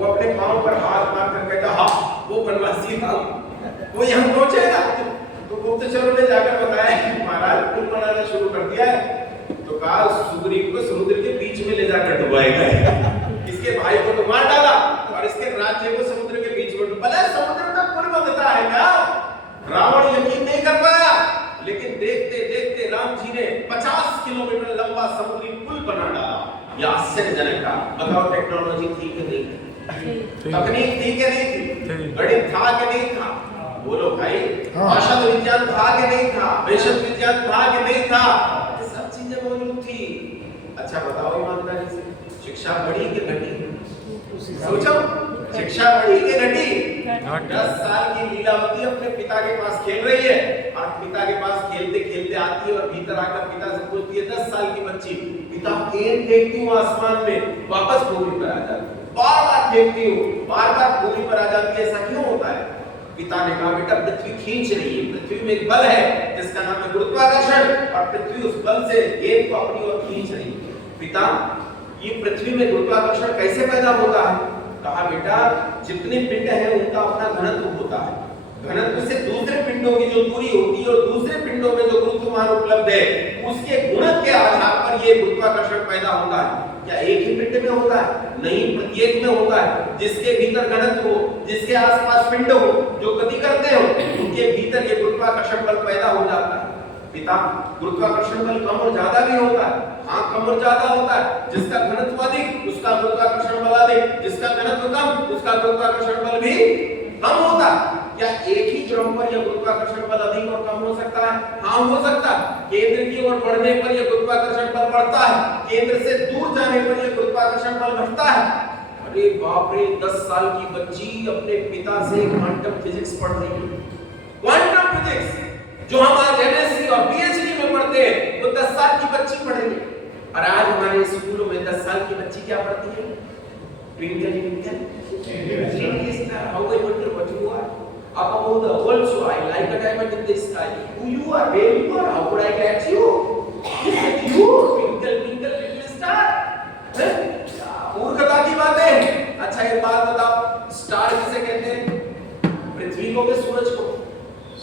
वो अपने पांव पर हाथ मार कर कहता हाँ वो बनवासी था वो यहाँ पहुंचेगा। तो गुप्तचरों ने जाकर बताया कि महाराज पुल बनाना शुरू कर दिया है, तो काल सुग्रीव को समुद्र के बीच में ले जाकर डुबाएगा। इसके भाई को तो मार डाला और इसके राज्य को समुद्र के बीच में डुबाया। समुद्र में पुल बनता है क्या? रावण यकीन नहीं कर पाया, लेकिन देखते देखते राम जी ने 50 किलोमीटर लंबा समुद्री पुल बना डाला। यह आश्चर्यजनक था। बताओ टेक्नोलॉजी थी कि नहीं थी? तकनीक थी कि नहीं थी? गणित था कि नहीं था? बोलो भाई। भाषा विज्ञान था कि नहीं था? वेशम विज्ञान था कि नहीं था? ये सब चीजें मौजूद थी। अच्छा बताओ ईमानदारी से, शिक्षा बढ़ी कि घटी? सोचो, शिक्षा बढ़ी कि घटी? 10 साल की लीलावती अपने पिता के पास खेल रही है और पिता के पास खेलते खेलते आती है और भीतर आकर पिता से पूछती है, 10 साल की बच्ची, पिता गेंद फेंकती हूँ आसमान में, वापस भूमि पर आ जाती है। बार बार फेंकती हूँ, बार बार भूमि पर आ जाती है, ऐसा क्यों होता है? पिता ने कहा, बेटा पृथ्वी खींच रही है, पृथ्वी में एक बल है जिसका नाम है गुरुत्वाकर्षण और पृथ्वी उस बल से गेंद को अपनी ओर खींच रही है। पिता, ये पृथ्वी में गुरुत्वाकर्षण कैसे पैदा होता है? कहा, बेटा जितने पिंड हैं उनका अपना घनत्व होता है, घनत्व से दूसरे पिंडों की जो दूरी होती है और दूसरे पिंडों में जो गुरुत्वमान उपलब्ध है उसके गुणक के आधार पर ये गुरुत्वाकर्षण पैदा होता है। क्या एक ही पिंड में होता है? नहीं, प्रत्येक में होता है। जिसके भीतर घनत्व हो, जिसके आसपास पिंड हो जो गति करते हो, उनके भीतर ये गुरुत्वाकर्षण बल पैदा हो जाता है। पिता, गुरुत्वाकर्षण बल कम और ज्यादा भी होता है। हाँ, कम और ज्यादा होता है। जिसका घनत्व अधिक उसका गुरुत्वाकर्षण बल अधिक, जिसका घनत्व कम उसका गुरुत्वाकर्षण बल भी कम होता है। क्या एक ही क्रम पर यह गुरुत्वाकर्षण बल अधिक और कम हो सकता है? हाँ, हो सकता है। केंद्र की ओर बढ़ने पर यह गुरुत्वाकर्षण बल बढ़ता है, केंद्र से दूर जाने पर यह गुरुत्वाकर्षण बल घटता है। अरे बाप रे, 10 साल की बच्ची अपने पिता से क्वांटम फिजिक्स पढ़ रही है। क्वांटम फिजिक्स जो हम आज एमएससी और पीएचडी में पढ़ते हैं वो 10 साल की बच्ची पढ़ रही है। और आज हमारे स्कूलों में 10 साल की बच्ची क्या पढ़ती है? Twinkle twinkle how I wonder what you are up above the world, so I like a diamond in the sky. Who you are, where you are, how could I catch you? Is it you, twinkle twinkle little star? मूर्खता की बातें। अच्छा एक बात बताओ, star किसे कहते हैं? पृथ्वी को कि सूरज को?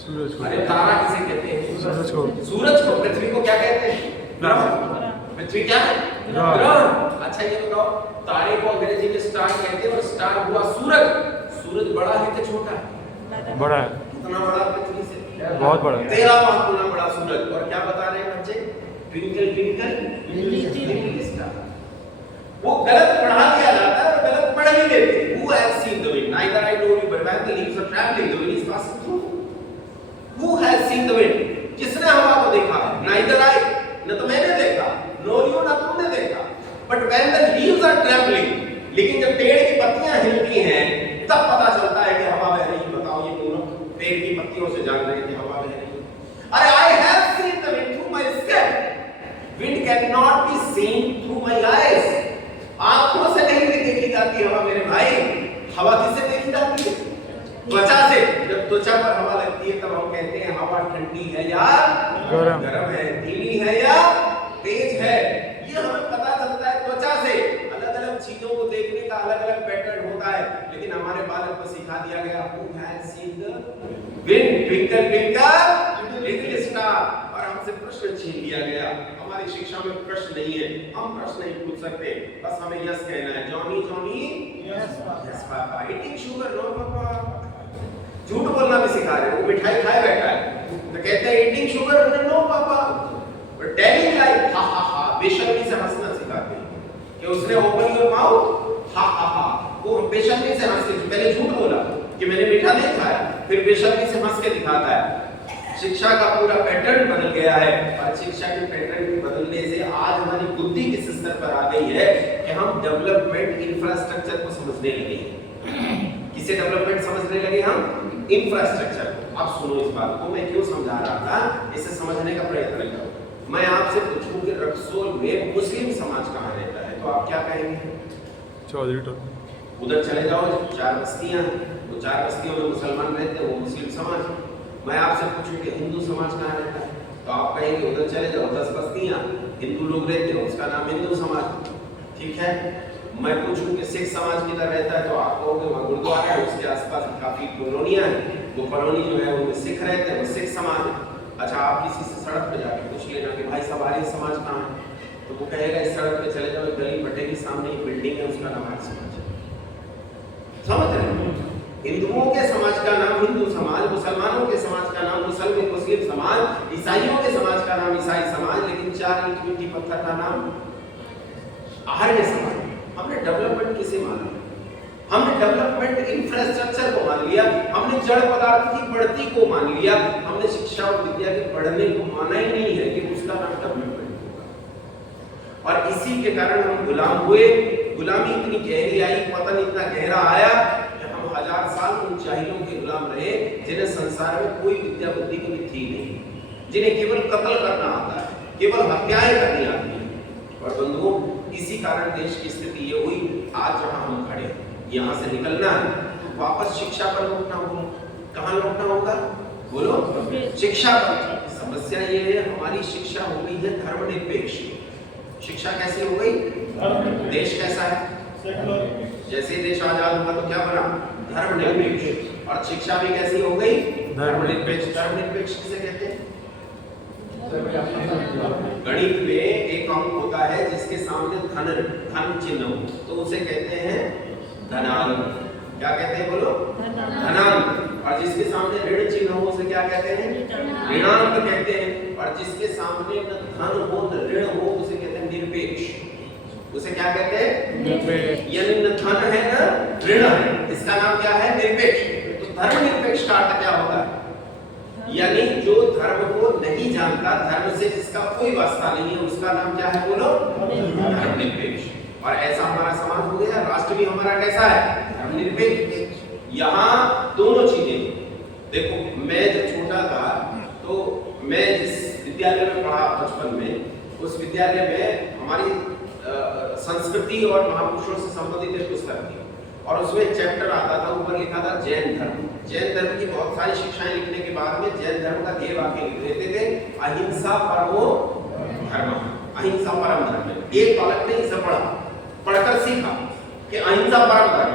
सूरज को। अरे तारा किसे कहते हैं? सूरज को। सूरज को। पृथ्वी को क्या कहते हैं? ग्रह। पृथ्वी क्या है? ग्रह। अच्छा ये बताओ, तारे को अंग्रेजी में स्टार कहते हैं और स्टार हुआ सूरज। सूरज बड़ा है कि छोटा है? बड़ा है। कितना बड़ा? पृथ्वी से बहुत बड़ा है। 13वां गुना बड़ा सूरज। और क्या बता रहे हैं बच्चे? Twinkle twinkle little star. वो गलत पढ़ा दिया जाता है और गलत पढ़ भी लेते हैं। Who has seen the wind? Neither I nor you, but when the leaves are traveling, the wind is passing through. Who has seen the wind? किसने हवा को देखा? Neither I, न तो मैंने देखा, nor you, न तुमने देखा। But when the leaves are traveling, लेकिन जब पेड़ की पत्तियां हिलती हैं तब पता चलता है कि हवा बह रही है। बताओ, ये दोनों पेड़ की पत्तियों से जान रहे हैं कि हवा बह रही है। अरे I have seen the wind through my skin. Wind cannot be seen through my eyes. आंखों से नहीं देखी जाती हवा मेरे भाई। हवा किससे देखी जाती है? त्वचा से। जब त्वचा पर हवा लगती है तब हम कहते हैं हवा ठंडी है या गर्म है, धीमी है या तेज है। ये हमें पता चलता है त्वचा से। अलग-अलग चीजों को देखने का अलग-अलग पैटर्न होता है, लेकिन हमारे बालक को सिखा दिया गया Who has seen the wind? Twinkle twinkle little star। और हमसे प्रश्न छीन लिया गया। हमारी शिक्षा में प्रश्न नहीं है, हम प्रश्न नहीं पूछ सकते, बस हमें यस कहना है। Johnny Johnny yes papa. Eating sugar no papa. झूठ बोलना भी सिखा रहे हैं। वो मिठाई खाए बैठा है तो कहते हैं ईटिंग शुगर नो पापा। और टेलिंग लाइक हा हा हा, बेशर्मी से हंसना सिखाते हैं कि उसने ओपन योर माउथ हा हा हा। वो बेशर्मी से हंस के पहले झूठ बोला कि मैंने मीठा नहीं खाया, फिर बेशर्मी से हंस के दिखाता है। शिक्षा का पूरा पैटर्न बदल गया है और शिक्षा के पैटर्न के बदलने से आज हमारी बुद्धि किस स्तर पर आ गई है कि हम डेवलपमेंट इंफ्रास्ट्रक्चर को समझने लगे हैं। किसे डेवलपमेंट समझने लगे हम? इंफ्रास्ट्रक्चर। अब सुनो इस बात को मैं क्यों समझा रहा था, इसे समझने का प्रयत्न करो। मैं आपसे पूछूं कि रक्सौल में मुस्लिम समाज कहाँ रहता है तो आप क्या कहेंगे? चौधरी टोला। उधर चले जाओ, 4 बस्तियां, वो 4 बस्तियों में मुसलमान रहते हैं, वो मुस्लिम समाज। मैं आपसे पूछूं कि हिंदू समाज कहाँ रहता है तो आप कहेंगे उधर चले जाओ, 10 बस्तियां, हिंदू लोग रहते हैं, उसका नाम हिंदू समाज। ठीक है। मैं पूछूं कि सिख समाज किधर रहता है तो आप कहोगे वहाँ गुरुद्वारा है, उसके आसपास काफी कॉलोनियां हैं, वो कॉलोनी जो है उनमें सिख रहते हैं, वो सिख समाज है। अच्छा, आप किसी से सड़क पे जाके पूछ लेना कि भाई साहब आर्य समाज कहाँ है, तो वो कहेगा इस सड़क पे चले जाओ, गली पटेगी, सामने एक बिल्डिंग है, उसका नाम आर्य समाज है। समझ रहे हैं? हिंदुओं के समाज का नाम हिंदू समाज, मुसलमानों के समाज का नाम मुस्लिम समाज, ईसाइयों के समाज का नाम ईसाई समाज, लेकिन 4 ईंट मिट्टी पत्थर का नाम आर्य समाज। हमने डेवलपमेंट किसे माना? हमने डेवलपमेंट इंफ्रास्ट्रक्चर को मान लिया, हमने जड़ पदार्थ की बढ़ती को मान लिया, हमने शिक्षा और विद्या के बढ़ने को माना ही नहीं है कि उसका नाम डेवलपमेंट होगा। और इसी के कारण हम गुलाम हुए, गुलामी इतनी गहरी आई, पतन इतना गहरा आया कि हम 1000 साल उन जाहिलों के गुलाम रहे जिन्हें संसार में कोई विद्या बुद्धि कभी थी नहीं, जिन्हें केवल कत्ल करना आता है, केवल हत्याएं करनी आती है। और बंधुओं, इसी कारण देश की स्थिति ये हुई आज जहां हम खड़े हैं। यहाँ से निकलना है तो वापस शिक्षा पर लौटना होगा। कहाँ लौटना होगा? बोलो, शिक्षा पर। समस्या ये है हमारी शिक्षा हो गई है धर्मनिरपेक्ष। शिक्षा कैसी हो गई? देश कैसा है? जैसे देश आजाद हुआ तो क्या बना? धर्मनिरपेक्ष। और शिक्षा भी कैसी हो गई? धर्मनिरपेक्ष। धर्मनिरपेक्ष किसे कहते हैं? गणित में एक अंक होता है जिसके सामने धन चिन्ह हो तो उसे कहते हैं धनांक। क्या कहते हैं? बोलो, धनांक। और जिसके सामने ऋण चिन्ह हो उसे क्या कहते हैं? ऋणांक कहते हैं। और जिसके सामने न धन हो न ऋण हो उसे कहते हैं निरपेक्ष। उसे क्या कहते हैं? निरपेक्ष। यानी न धन है न ऋण है, इसका नाम क्या है? निरपेक्ष। तो धर्मनिरपेक्ष का अर्थ क्या होता है? यानी जो धर्म को नहीं जानता, धर्म से जिसका कोई वास्ता नहीं है, उसका नाम क्या है? बोलो, धर्मनिरपेक्ष। और ऐसा हमारा समाज हो गया। राष्ट्र भी हमारा कैसा है? धर्मनिरपेक्ष। यहाँ दोनों चीजें देखो। मैं जब छोटा था तो मैं जिस विद्यालय में पढ़ा बचपन में, उस विद्यालय में हमारी संस्कृति और महापुरुषों से संबंधित एक पुस्तक थी और उसमें एक चैप्टर आता था, ऊपर लिखा था जैन धर्म। जैन धर्म की बहुत सारी शिक्षाएं लिखने के बाद में जैन धर्म का ध्येय वाक्य लिख देते थे, अहिंसा परमो धर्मः। अहिंसा परम धर्म है। एक बालक ने इसे पढ़ा, पढ़कर सीखा कि अहिंसा परम धर्म